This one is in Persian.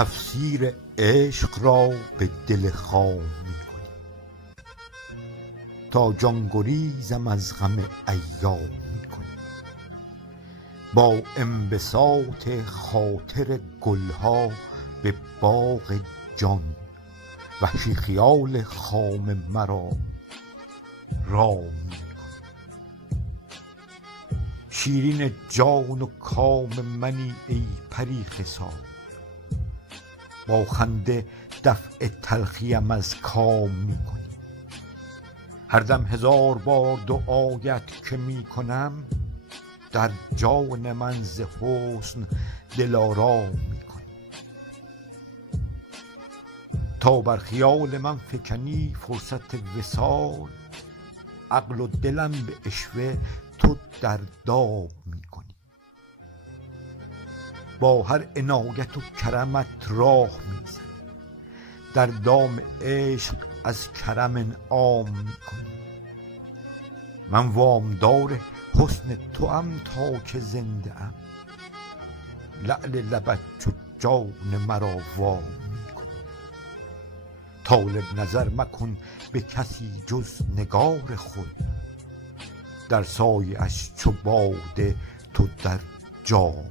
تفسیر عشق را به دل خام می کنی تا جان گریزم از غم ایام می کنی. با انبساط خاطر گلها به باغ جان وحشی خیال خام مرا رام می کنی. شیرین جان و کام منی ای پری خصال، با خنده دفع تلخیم از کام می کنی. هر دم هزار بار دعایت که می کنم، در جان من ز حسن دلارام می کنی. تا بر خیال من فکنی فرصت وصال، عقل و دلم به عشوه تو در دام می کنی. با هر عنایت و کرمت راه می زنی، در دام عشق از کرم انعام می کنی. من وامدار حسن توام تا که زنده ام، لعل لبت چو جان مرا وام می کنی. طالب نظر مکن به کسی جز نگار خود، در سایه اش چو باده تو در جام